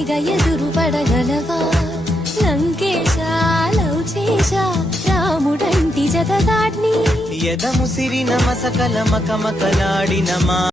సూటిగా ఎదురు పడగలవా లంకేశా లవ్ చేశా రాముడంటి జతగాడ్ని ఎదముసిరిన మసకల మకమకలాడిన మా